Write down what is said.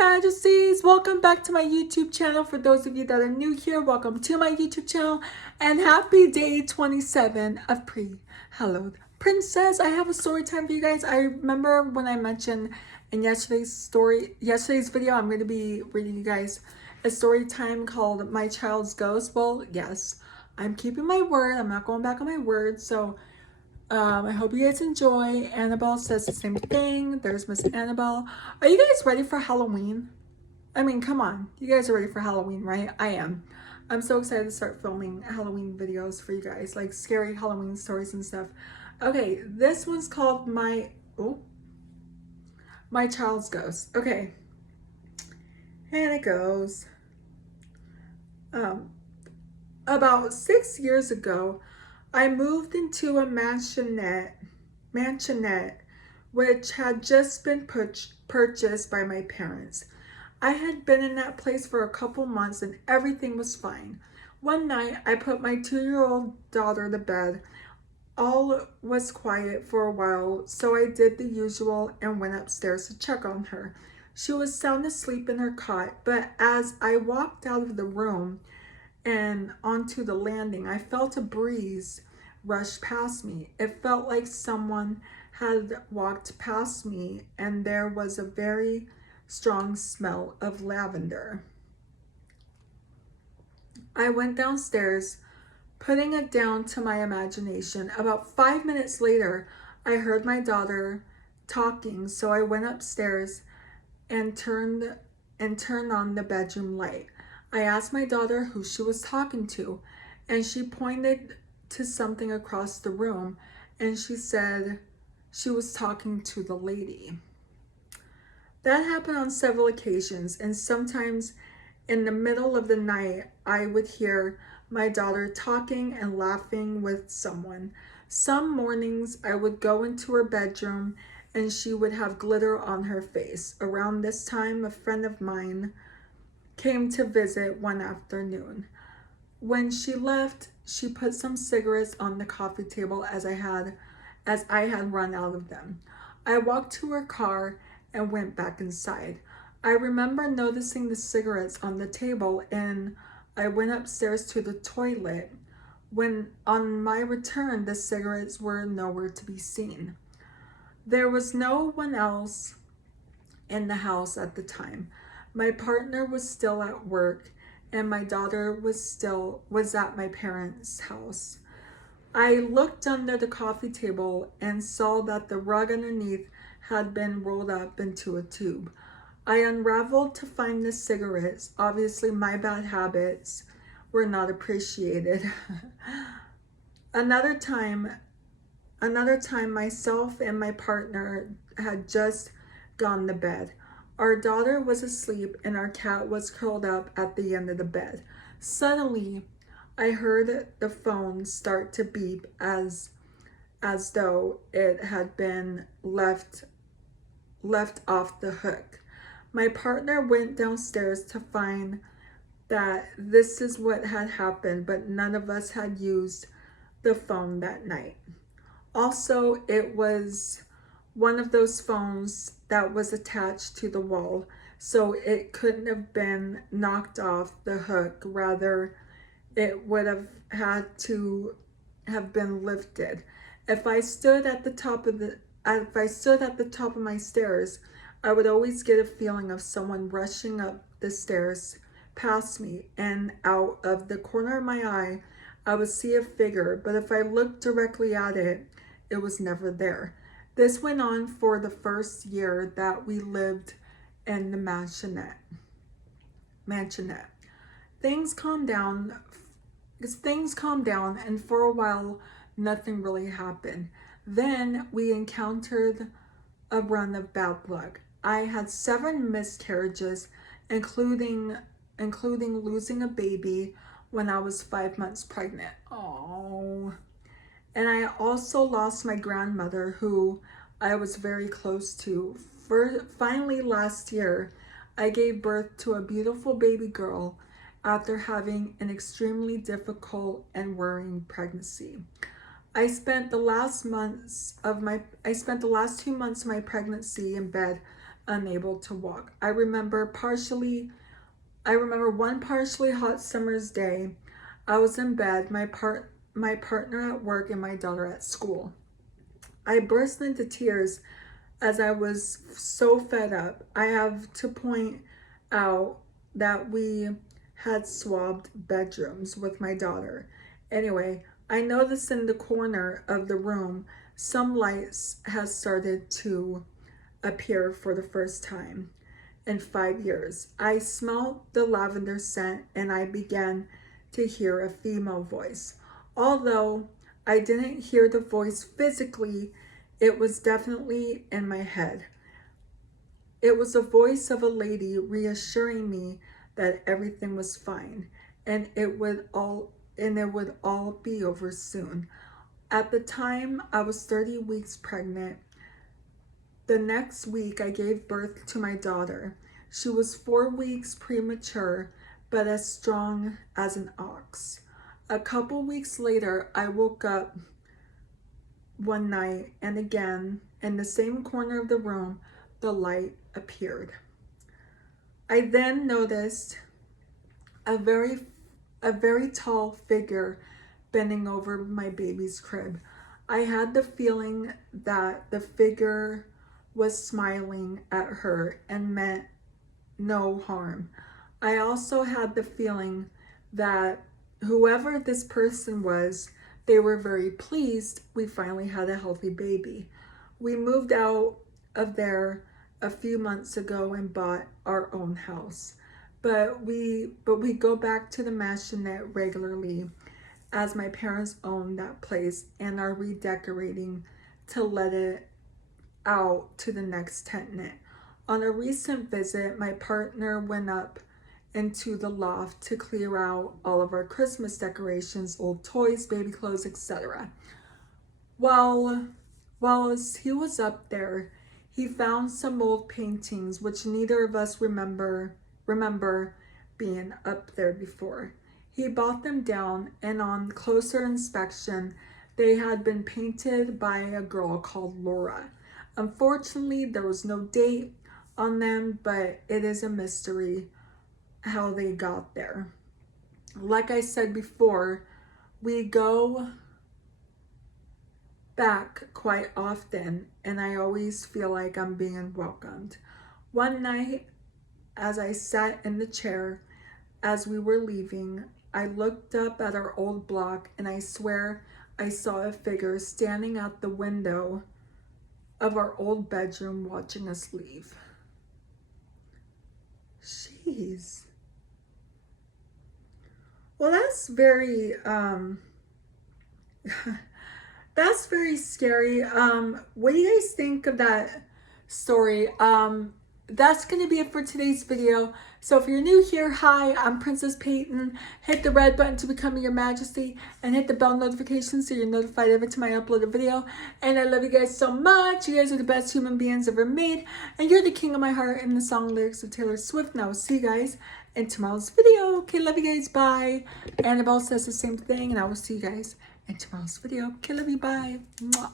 Majesties, welcome back to my YouTube channel. For those of you that are new here, welcome to my YouTube channel and happy day 27 of Pre-Hallowed Princess. I have a story time for you guys. I remember when I mentioned in yesterday's video, I'm going to be reading you guys a story time called My Child's Ghost. Well, yes, I'm keeping my word. I'm not going back on my word. So I hope you guys enjoy. Annabelle says the same thing. There's Miss Annabelle. Are you guys ready for Halloween? I mean, come on. You guys are ready for Halloween, right? I am. I'm so excited to start filming Halloween videos for you guys, like scary Halloween stories and stuff. Okay, this one's called My Child's Ghost. Okay, and it goes. About 6 years ago, I moved into a mansionette, which had just been purchased by my parents. I had been in that place for a couple months and everything was fine. One night, I put my 2-year-old daughter to bed. All was quiet for a while, so I did the usual and went upstairs to check on her. She was sound asleep in her cot, but as I walked out of the room and onto the landing, I felt a breeze rush past me. It felt like someone had walked past me, and there was a very strong smell of lavender. I went downstairs, putting it down to my imagination. About 5 minutes later, I heard my daughter talking, so I went upstairs and turned on the bedroom light. I asked my daughter who she was talking to, and she pointed to something across the room, and she said she was talking to the lady. That happened on several occasions, and sometimes in the middle of the night, I would hear my daughter talking and laughing with someone. Some mornings, I would go into her bedroom and she would have glitter on her face. Around this time, a friend of mine came to visit one afternoon. When she left, she put some cigarettes on the coffee table as I had run out of them. I walked to her car and went back inside. I remember noticing the cigarettes on the table, and I went upstairs to the toilet. When on my return, the cigarettes were nowhere to be seen. There was no one else in the house at the time. My partner was still at work, and my daughter was at my parents' house. I looked under the coffee table and saw that the rug underneath had been rolled up into a tube. I unraveled to find the cigarettes. Obviously, my bad habits were not appreciated. Another time, myself and my partner had just gone to bed. Our daughter was asleep and our cat was curled up at the end of the bed. Suddenly, I heard the phone start to beep as though it had been left off the hook. My partner went downstairs to find that this is what had happened, but none of us had used the phone that night. Also, it was one of those phones that was attached to the wall, so it couldn't have been knocked off the hook. Rather, it would have had to have been lifted. If I stood at the top of my stairs, I would always get a feeling of someone rushing up the stairs past me, and out of the corner of my eye, I would see a figure, but if I looked directly at it, it was never there. This went on for the first year that we lived in the mansionette. Things calmed down, and for a while, nothing really happened. Then we encountered a run of bad luck. I had 7 miscarriages, including losing a baby when I was 5 months pregnant. Oh. And I also lost my grandmother, who I was very close to. Finally, last year, I gave birth to a beautiful baby girl after having an extremely difficult and worrying pregnancy. I spent the last 2 months of my pregnancy in bed unable to walk. I remember one partially hot summer's day. I was in bed, my partner at work and my daughter at school. I burst into tears as I was so fed up. I have to point out that we had swapped bedrooms with my daughter. Anyway, I noticed in the corner of the room some lights has started to appear for the first time in 5 years. I smelled the lavender scent and I began to hear a female voice. Although I didn't hear the voice physically, it was definitely in my head. It was the voice of a lady reassuring me that everything was fine and it would all be over soon. At the time, I was 30 weeks pregnant. The next week, I gave birth to my daughter. She was 4 weeks premature, but as strong as an ox. A couple weeks later, I woke up one night and again, in the same corner of the room, the light appeared. I then noticed a very tall figure bending over my baby's crib. I had the feeling that the figure was smiling at her and meant no harm. I also had the feeling that whoever this person was, they were very pleased we finally had a healthy baby. We moved out of there a few months ago and bought our own house. But we go back to the mansionette regularly as my parents own that place and are redecorating to let it out to the next tenant. On a recent visit, my partner went up into the loft to clear out all of our Christmas decorations, old toys, baby clothes, etc. While he was up there, he found some old paintings which neither of us remember being up there before. He bought them down, and on closer inspection, they had been painted by a girl called Laura. Unfortunately, there was no date on them, but it is a mystery how they got there. Like I said before, we go back quite often, and I always feel like I'm being welcomed. One night, as I sat in the chair as we were leaving, I looked up at our old block and I swear I saw a figure standing at the window of our old bedroom watching us leave. Jeez. Well, that's very that's very scary. What do you guys think of that story? That's going to be it for today's video. So if you're new here, hi, I'm Princess Peyton. Hit the red button to become your majesty and hit the bell notification so you're notified every time I upload a video. And I love you guys so much. You guys are the best human beings ever made. And you're the king of my heart in the song lyrics of Taylor Swift. And I will see you guys in tomorrow's video. Okay, love you guys. Bye. Annabelle says the same thing. And I will see you guys in tomorrow's video. Okay, love you. Bye. Mwah.